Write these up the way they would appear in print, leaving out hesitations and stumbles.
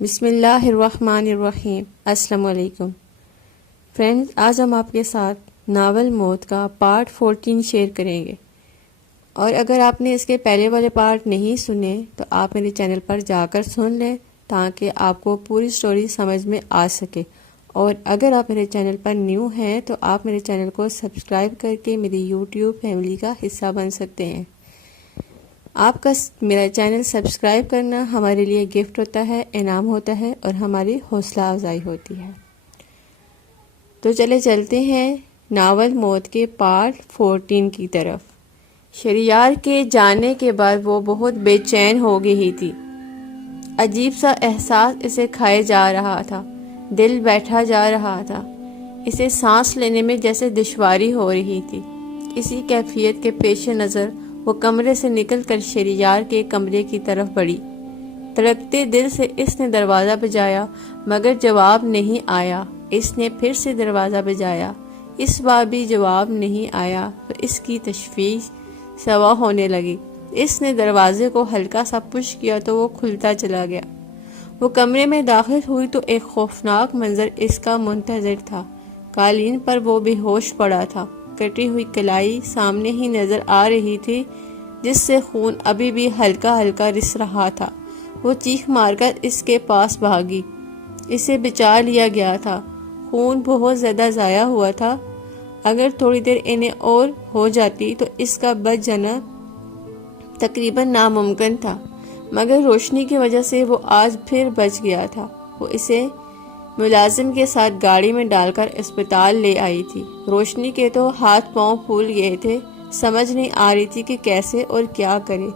بسم اللہ الرحمن الرحیم۔ السلام علیکم فرینڈز، آج ہم آپ کے ساتھ ناول موت کا پارٹ 14 شیئر کریں گے، اور اگر آپ نے اس کے پہلے والے پارٹ نہیں سنے تو آپ میرے چینل پر جا کر سن لیں تاکہ آپ کو پوری سٹوری سمجھ میں آ سکے، اور اگر آپ میرے چینل پر نیو ہیں تو آپ میرے چینل کو سبسکرائب کر کے میری یوٹیوب فیملی کا حصہ بن سکتے ہیں۔ آپ کا میرا چینل سبسکرائب کرنا ہمارے لیے گفٹ ہوتا ہے، انعام ہوتا ہے، اور ہماری حوصلہ افزائی ہوتی ہے۔ تو چلتے ہیں ناول موت کے پارٹ 14 کی طرف۔ شہریار کے جانے کے بعد وہ بہت بے چین ہو گئی تھی۔ عجیب سا احساس اسے کھائے جا رہا تھا، دل بیٹھا جا رہا تھا، اسے سانس لینے میں جیسے دشواری ہو رہی تھی۔ اسی کیفیت کے پیش نظر وہ کمرے سے نکل کر شہریار کے کمرے کی طرف بڑھی۔ دھڑکتے دل سے اس نے دروازہ بجایا مگر جواب نہیں آیا۔ اس نے پھر سے دروازہ بجایا، اس بار بھی جواب نہیں آیا تو اس کی تشویش سوا ہونے لگی۔ اس نے دروازے کو ہلکا سا پش کیا تو وہ کھلتا چلا گیا۔ وہ کمرے میں داخل ہوئی تو ایک خوفناک منظر اس کا منتظر تھا۔ قالین پر وہ بے ہوش پڑا تھا، کٹی ہوئی کلائی سامنے ہی نظر آ رہی تھی جس سے خون ابھی بھی ہلکا ہلکا رس رہا تھا۔ وہ چیخ مار کر اس کے پاس بھاگی، اسے بچا لیا گیا تھا۔ خون بہت زیادہ ضائع ہوا تھا، اگر تھوڑی دیر انہیں اور ہو جاتی تو اس کا بچ جانا تقریباً ناممکن تھا، مگر روشنی کی وجہ سے وہ آج پھر بچ گیا تھا۔ وہ اسے ملازم کے ساتھ گاڑی میں ڈال کر اسپتال لے آئی تھی۔ روشنی کے تو ہاتھ پاؤں پھول گئے تھے، سمجھ نہیں آ رہی تھی کہ کیسے اور کیا کرے،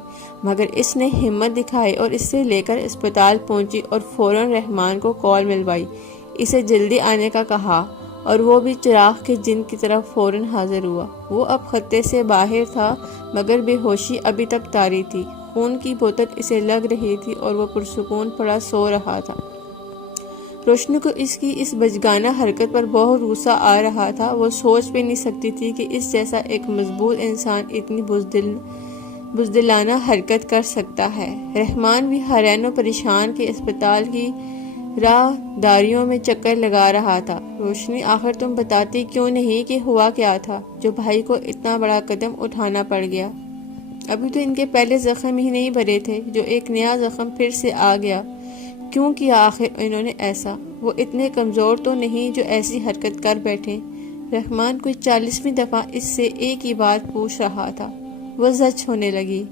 مگر اس نے ہمت دکھائی اور اس سے لے کر اسپتال پہنچی اور فوراً رحمان کو کال ملوائی، اسے جلدی آنے کا کہا، اور وہ بھی چراغ کے جن کی طرف فوراً حاضر ہوا۔ وہ اب خطے سے باہر تھا مگر بے ہوشی ابھی تک طاری تھی۔ خون کی بوتل اسے لگ رہی تھی اور وہ پرسکون پڑا سو رہا تھا۔ روشنی کو اس کی اس بچگانہ حرکت پر بہت غصہ آ رہا تھا۔ وہ سوچ بھی نہیں سکتی تھی کہ اس جیسا ایک مضبوط انسان اتنی بزدلانہ حرکت کر سکتا ہے۔ رحمان بھی حیران و پریشان کے اسپتال کی راہ داریوں میں چکر لگا رہا تھا۔ روشنی، آخر تم بتاتی کیوں نہیں کہ ہوا کیا تھا جو بھائی کو اتنا بڑا قدم اٹھانا پڑ گیا؟ ابھی تو ان کے پہلے زخم ہی نہیں بھرے تھے، جو ایک نیا زخم پھر سے آ گیا۔ کیوں کیا آخر انہوں نے ایسا؟ وہ اتنے کمزور تو نہیں جو ایسی حرکت کر بیٹھیں؟ رحمان کوئی 40ویں دفعہ اس سے ایک ہی بات پوچھ رہا تھا۔ وہ زچ ہونے لگی۔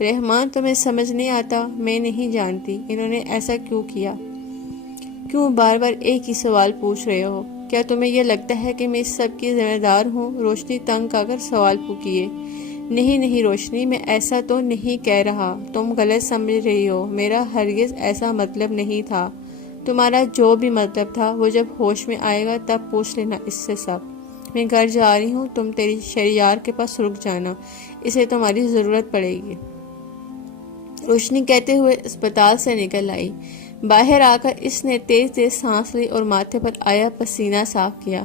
رحمان، تمہیں سمجھ نہیں آتا؟ میں نہیں جانتی انہوں نے ایسا کیوں کیا۔ کیوں بار بار ایک ہی سوال پوچھ رہے ہو؟ کیا تمہیں یہ لگتا ہے کہ میں اس سب کی ذمہ دار ہوں؟ روشنی تنگ آ کر سوال پوکیے۔ نہیں روشنی، میں ایسا تو نہیں کہہ رہا، تم غلط سمجھ رہی ہو، میرا ہرگز ایسا مطلب نہیں تھا۔ تمہارا جو بھی مطلب تھا وہ جب ہوش میں آئے گا تب پوچھ لینا اس سے سب۔ میں گھر جا رہی ہوں، تم تیری شہریار کے پاس رک جانا، اسے تمہاری ضرورت پڑے گی۔ روشنی کہتے ہوئے اسپتال سے نکل آئی۔ باہر آ کر اس نے تیز سانس لی اور ماتھے پر آیا پسینہ صاف کیا۔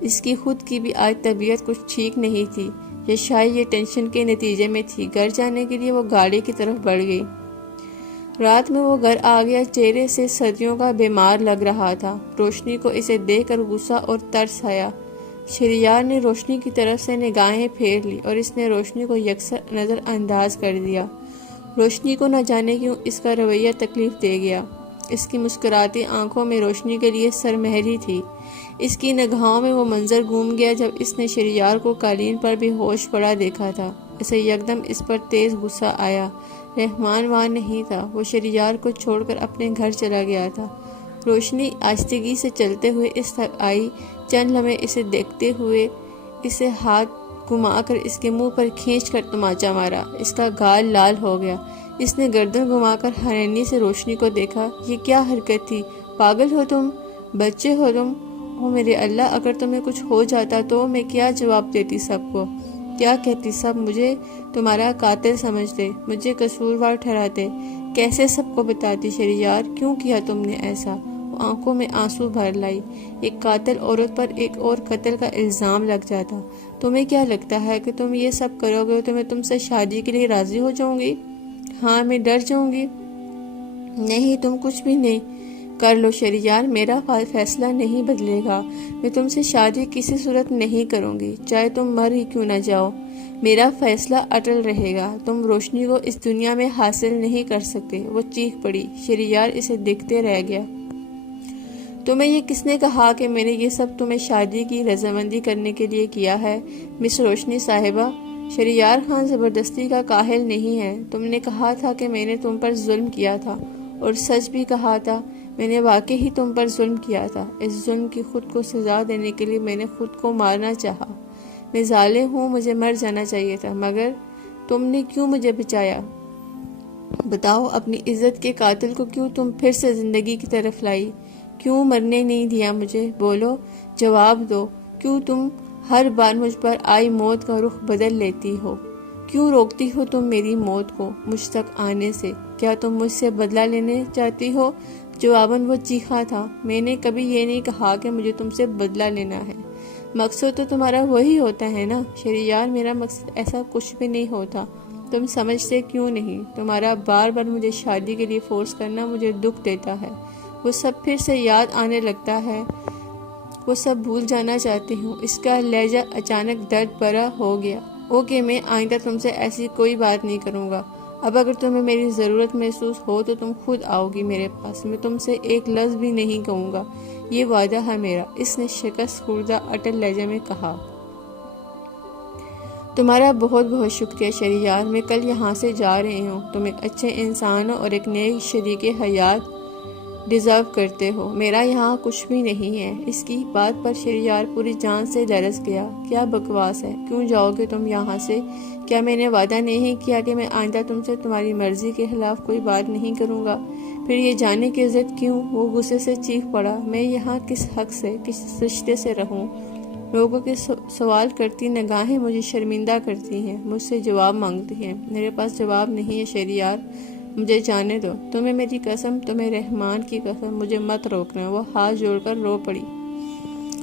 اس کی خود کی بھی آج طبیعت کچھ ٹھیک نہیں تھی، یا شاید یہ ٹینشن کے نتیجے میں تھی۔ گھر جانے کے لیے وہ گاڑی کی طرف بڑھ گئی۔ رات میں وہ گھر آ گیا، چہرے سے صدیوں کا بیمار لگ رہا تھا۔ روشنی کو اسے دیکھ کر غصہ اور ترس آیا۔ شہریار نے روشنی کی طرف سے نگاہیں پھیر لی اور اس نے روشنی کو یکسر نظر انداز کر دیا۔ روشنی کو نہ جانے کیوں اس کا رویہ تکلیف دے گیا۔ اس کی مسکراتی آنکھوں میں روشنی کے لیے سرمہری تھی۔ اس کی نگاہوں میں وہ منظر گھوم گیا جب اس نے شہریار کو قالین پر بے ہوش پڑا دیکھا تھا۔ اسے یکدم اس پر تیز غصہ آیا۔ رحمان وہاں نہیں تھا، وہ شہریار کو چھوڑ کر اپنے گھر چلا گیا تھا۔ روشنی آہستگی سے چلتے ہوئے اس تک آئی، چند لمحے اسے دیکھتے ہوئے اسے ہاتھ گھما کر اس کے منہ پر کھینچ کر تماچا مارا۔ اس کا گال لال ہو گیا۔ اس نے گردن گھما کر حیرانی سے روشنی کو دیکھا۔ یہ کیا حرکت تھی؟ پاگل ہو تم؟ بچے ہو تم؟ او میرے اللہ، اگر تمہیں کچھ ہو جاتا تو میں کیا جواب دیتی سب کو؟ کیا کہتی سب مجھے تمہارا قاتل سمجھتے، مجھے قصوروار ٹھہراتے؟ کیسے سب کو بتاتی؟ شہریار، کیوں کیا تم نے ایسا؟ وہ آنکھوں میں آنسو بھر لائی۔ ایک قاتل عورت پر ایک اور قتل کا الزام لگ جاتا۔ تمہیں کیا لگتا ہے کہ تم یہ سب کرو گے تو میں تم سے شادی کے لیے راضی ہو جاؤں گی؟ ہاں، میں ڈر جاؤں گی؟ نہیں، تم کچھ بھی نہیں۔ کر لو شہریار، میرا فیصلہ نہیں بدلے گا، میں تم سے شادی کسی صورت نہیں کروں گی، چاہے تم مر ہی کیوں نہ جاؤ، میرا فیصلہ اٹل رہے گا، تم روشنی کو اس دنیا میں حاصل نہیں کر سکتے۔ وہ چیخ پڑی۔ شہریار اسے دیکھتے رہ گیا۔ تمہیں یہ کس نے کہا کہ میں نے یہ سب تمہیں شادی کی رضامندی کرنے کے لیے کیا ہے مس روشنی صاحبہ؟ شہریار خان زبردستی کا کاہل نہیں ہے، تم نے کہا تھا کہ میں نے تم پر ظلم کیا تھا، اور سچ بھی کہا تھا، میں نے واقعی ہی تم پر ظلم کیا تھا، اس ظلم کی خود کو سزا دینے کے لیے میں نے خود کو مارنا چاہا، میں ظالم ہوں، مجھے مر جانا چاہیے تھا، مگر تم نے کیوں مجھے بچایا؟ بتاؤ، اپنی عزت کے قاتل کو کیوں تم پھر سے زندگی کی طرف لائی؟ کیوں مرنے نہیں دیا مجھے؟ بولو، جواب دو، کیوں تم ہر بار مجھ پر آئی موت کا رخ بدل لیتی ہو؟ کیوں روکتی ہو تم میری موت کو مجھ تک آنے سے؟ کیا تم مجھ سے بدلہ لینے چاہتی ہو؟ جواباً وہ چیخا تھا، میں نے کبھی یہ نہیں کہا کہ مجھے تم سے بدلہ لینا ہے، مقصد تو تمہارا وہی ہوتا ہے نا؟ شہریار، میرا مقصد ایسا کچھ بھی نہیں ہوتا، تم سمجھتے کیوں نہیں؟ تمہارا بار بار مجھے شادی کے لیے فورس کرنا مجھے دکھ دیتا ہے، وہ سب پھر سے یاد آنے لگتا ہے، وہ سب بھول جانا چاہتی ہوں۔ اس کا لہجہ اچانک درد بھرا ہو گیا۔ اوکے، میں آئندہ تم سے ایسی کوئی بات نہیں کروں گا، اب اگر تمہیں میری ضرورت محسوس ہو تو تم خود آؤ گی میرے پاس، میں تم سے ایک لفظ بھی نہیں کہوں گا، یہ وعدہ ہے میرا، اس نے شکست خوردہ اٹل لہجے میں کہا۔ تمہارا بہت بہت شکریہ شہریار، میں کل یہاں سے جا رہی ہوں، تم ایک اچھے انسان ہو اور ایک نیک شریک حیات ڈیزرو کرتے ہو، میرا یہاں کچھ بھی نہیں ہے۔ اس کی بات پر شہریار پوری جان سے لرز گیا۔ کیا بکواس ہے، کیوں جاؤ گے تم یہاں سے؟ کیا میں نے وعدہ نہیں کیا کہ میں آئندہ تم سے تمہاری مرضی کے خلاف کوئی بات نہیں کروں گا؟ پھر یہ جانے کی ضد کیوں؟ وہ غصے سے چیخ پڑا، میں یہاں کس حق سے، کس رشتے سے رہوں؟ لوگوں کے سوال کرتی نگاہیں مجھے شرمندہ کرتی ہیں، مجھ سے جواب مانگتی ہیں، میرے پاس جواب نہیں ہے شہریار، مجھے جانے دو، تمہیں میری قسم، تمہیں رحمان کی قسم، مجھے مت روکنا۔ وہ ہاتھ جوڑ کر رو پڑی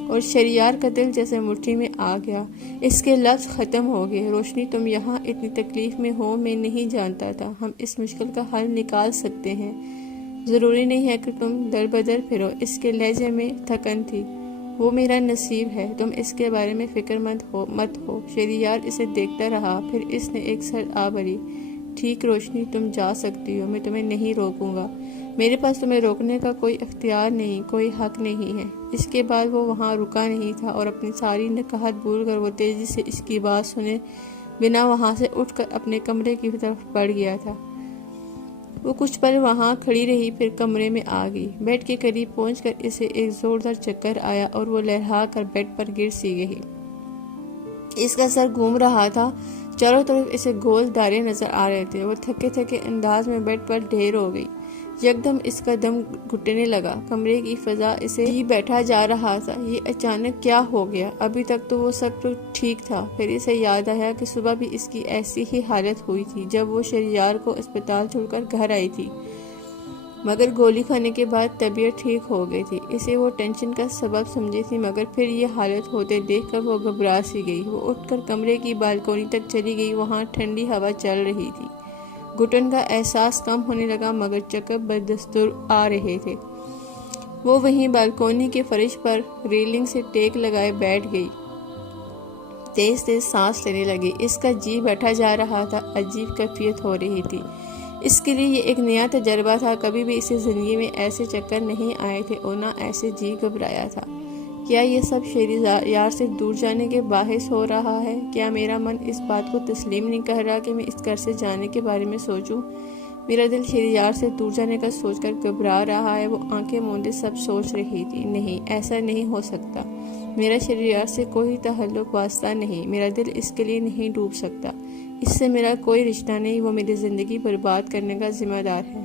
اور شہریار کا دل جیسے مٹھی میں آ گیا، اس کے لفظ ختم ہو گئے۔ روشنی، تم یہاں اتنی تکلیف میں ہو، میں نہیں جانتا تھا، ہم اس مشکل کا حل نکال سکتے ہیں، ضروری نہیں ہے کہ تم در بدر پھرو۔ اس کے لہجے میں تھکن تھی۔ وہ میرا نصیب ہے، تم اس کے بارے میں فکر مت ہو۔ شہریار اسے دیکھتا رہا، پھر اس نے ایک سر آ بھری۔ ٹھیک روشنی، تم جا سکتی ہو، میں تمہیں نہیں روکوں گا، میرے پاس تمہیں روکنے کا کوئی اختیار نہیں، کوئی حق نہیں ہے۔ اس کے بعد وہ وہاں رکا نہیں تھا اور اپنی ساری نکہت بھول کر وہ تیزی سے اس کی بات سنے بنا وہاں سے اٹھ کر اپنے کمرے کی طرف بڑھ گیا تھا۔ وہ کچھ پل وہاں کھڑی رہی، پھر کمرے میں آ گئی۔ بیڈ کے قریب پہنچ کر اسے ایک زوردار چکر آیا اور وہ لہرا کر بیڈ پر گر سی گئی۔ اس کا سر گھوم رہا تھا، چاروں طرف اسے گول دائرے نظر آ رہے تھے۔ وہ تھکے تھکے انداز میں بیڈ پر ڈھیر ہو گئی۔ یکدم اس کا دم گھٹنے لگا، کمرے کی فضا اسے ہی بیٹھا جا رہا تھا۔ یہ اچانک کیا ہو گیا؟ ابھی تک تو وہ سب کچھ ٹھیک تھا۔ پھر اسے یاد آیا کہ صبح بھی اس کی ایسی ہی حالت ہوئی تھی جب وہ شہریار کو اسپتال چھوڑ کر گھر آئی تھی، مگر گولی کھانے کے بعد طبیعت ٹھیک ہو گئی تھی۔ اسے وہ ٹینشن کا سبب سمجھی تھی، مگر پھر یہ حالت ہوتے دیکھ کر وہ گھبرا سی گئی۔ وہ اٹھ کر کمرے کی بالکونی تک چلی گئی، وہاں ٹھنڈی ہوا چل رہی تھی۔ گھٹن کا احساس کم ہونے لگا، مگر چکر بدستور آ رہے تھے۔ وہ وہیں بالکونی کے فرش پر ریلنگ سے ٹیک لگائے بیٹھ گئی، تیز تیز سانس لینے لگی۔ اس کا جی بیٹھا جا رہا تھا، عجیب کیفیت ہو رہی تھی۔ اس کے لیے یہ ایک نیا تجربہ تھا، کبھی بھی اسے زندگی میں ایسے چکر نہیں آئے تھے اور نہ ایسے جی گھبرایا تھا۔ کیا یہ سب شہریار سے دور جانے کے باعث ہو رہا ہے؟ کیا میرا من اس بات کو تسلیم نہیں کر رہا کہ میں اس گھر سے جانے کے بارے میں سوچوں؟ میرا دل شہریار سے دور جانے کا سوچ کر گھبرا رہا ہے۔ وہ آنکھیں موندے سب سوچ رہی تھی، نہیں، ایسا نہیں ہو سکتا، میرا شہریار سے کوئی تعلق واسطہ نہیں، میرا دل اس کے لیے نہیں ڈوب سکتا، اس سے میرا کوئی رشتہ نہیں، وہ میری زندگی برباد کرنے کا ذمہ دار ہے،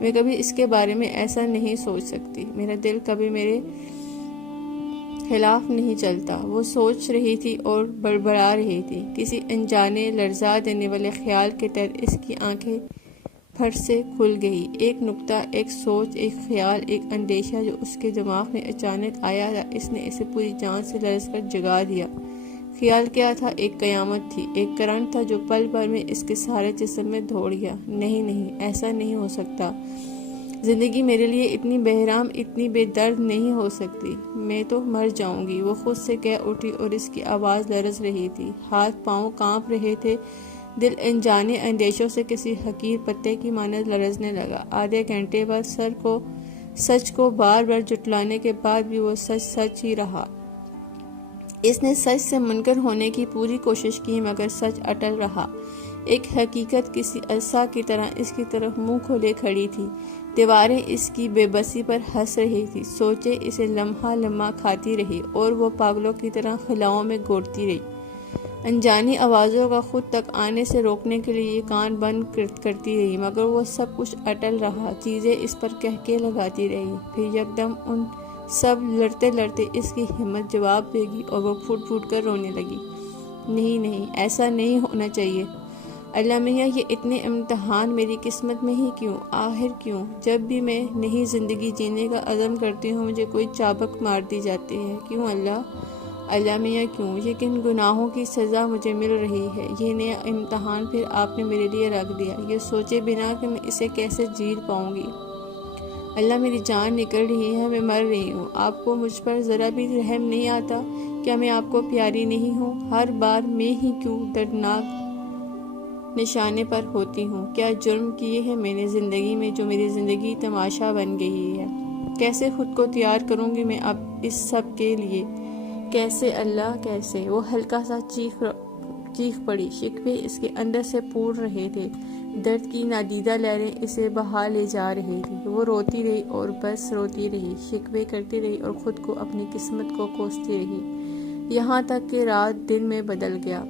میں کبھی اس کے بارے میں ایسا نہیں سوچ سکتی، میرا دل کبھی میرے خلاف نہیں چلتا۔ وہ سوچ رہی تھی اور بڑبڑا رہی تھی، کسی انجانے لرزا دینے والے خیال کے تحت اس کی آنکھیں پھٹ سے کھل گئی۔ ایک نکتہ، ایک سوچ، ایک خیال، ایک اندیشہ جو اس کے دماغ میں اچانک آیا تھا، اس نے اسے پوری جان سے لرز کر جگا دیا۔ خیال کیا تھا؟ ایک قیامت تھی، ایک کرنٹ تھا جو پل بھر میں اس کے سارے جسم میں دوڑ گیا۔ نہیں، ایسا نہیں ہو سکتا، زندگی میرے لیے اتنی بحرام، اتنی بے درد نہیں ہو سکتی، میں تو مر جاؤں گی۔ وہ خود سے کہہ اٹھی اور اس کی آواز لرز رہی تھی، ہاتھ پاؤں کانپ رہے تھے، دل انجانے اندیشوں سے کسی حقیر پتے کی مانند لرزنے لگا۔ آدھے گھنٹے بعد سچ کو بار بار جھٹلانے کے بعد بھی وہ سچ ہی رہا۔ اس نے سچ سے منکر ہونے کی پوری کوشش کی مگر سچ اٹل رہا۔ ایک حقیقت کسی عصا کی طرح اس کی طرف منہ کھولے کھڑی تھی۔ دیواریں اس کی بے بسی پر ہنس رہی تھی، سوچے اسے لمحہ لمحہ کھاتی رہی اور وہ پاگلوں کی طرح خلاؤں میں گھوٹتی رہی۔ انجانی آوازوں کا خود تک آنے سے روکنے کے لیے کان بند کرتی رہی مگر وہ سب کچھ اٹل رہا، چیزیں اس پر کہکے لگاتی رہی۔ پھر یکدم ان سب لڑتے لڑتے اس کی ہمت جواب دے گی اور وہ پھوٹ پھوٹ کر رونے لگی۔ نہیں، ایسا نہیں ہونا چاہیے۔ اللہ میاں، یہ اتنے امتحان میری قسمت میں ہی کیوں؟ آخر کیوں؟ جب بھی میں نئی زندگی جینے کا عزم کرتی ہوں مجھے کوئی چابک مار دی جاتی ہے، کیوں اللہ میاں کیوں؟ یہ کن گناہوں کی سزا مجھے مل رہی ہے؟ یہ نیا امتحان پھر آپ نے میرے لیے رکھ دیا، یہ سوچے بنا کہ میں اسے کیسے جیت پاؤں گی۔ اللہ میری جان نکل رہی ہے، میں مر رہی ہوں، آپ کو مجھ پر ذرا بھی رحم نہیں آتا؟ کیا میں آپ کو پیاری نہیں ہوں؟ ہر بار میں ہی کیوں دردناک نشانے پر ہوتی ہوں؟ کیا جرم کیے ہیں میں نے زندگی میں جو میری زندگی تماشا بن گئی ہے؟ کیسے خود کو تیار کروں گی میں اب اس سب کے لیے؟ کیسے اللہ کیسے؟ وہ ہلکا سا چیخ پڑی، شکوے اس کے اندر سے پھوٹ رہے تھے، درد کی نادیدہ لہریں اسے بہا لے جا رہی تھی۔ وہ روتی رہی اور بس روتی رہی، شکوے کرتی رہی اور خود کو اپنی قسمت کو کوستی رہی، یہاں تک کہ رات دن میں بدل گیا۔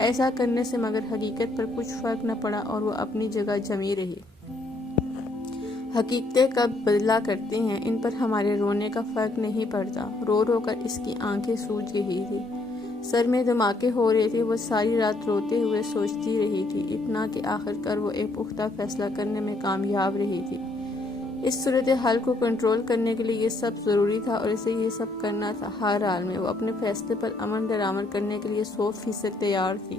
ایسا کرنے سے مگر حقیقت پر کچھ فرق نہ پڑا اور وہ اپنی جگہ جمی رہی۔ حقیقتیں کب بدلا کرتی ہیں، ان پر ہمارے رونے کا فرق نہیں پڑتا۔ رو رو کر اس کی آنکھیں سوج گئی تھی، سر میں دھماکے ہو رہے تھے۔ وہ ساری رات روتے ہوئے سوچتی رہی تھی، اتنا کہ آخر کار وہ ایک پختہ فیصلہ کرنے میں کامیاب رہی تھی۔ اس صورتحال کو کنٹرول کرنے کے لیے یہ سب ضروری تھا اور اسے یہ سب کرنا تھا۔ ہر حال میں وہ اپنے فیصلے پر عمل درآمد کرنے کے لیے 100% تیار تھی۔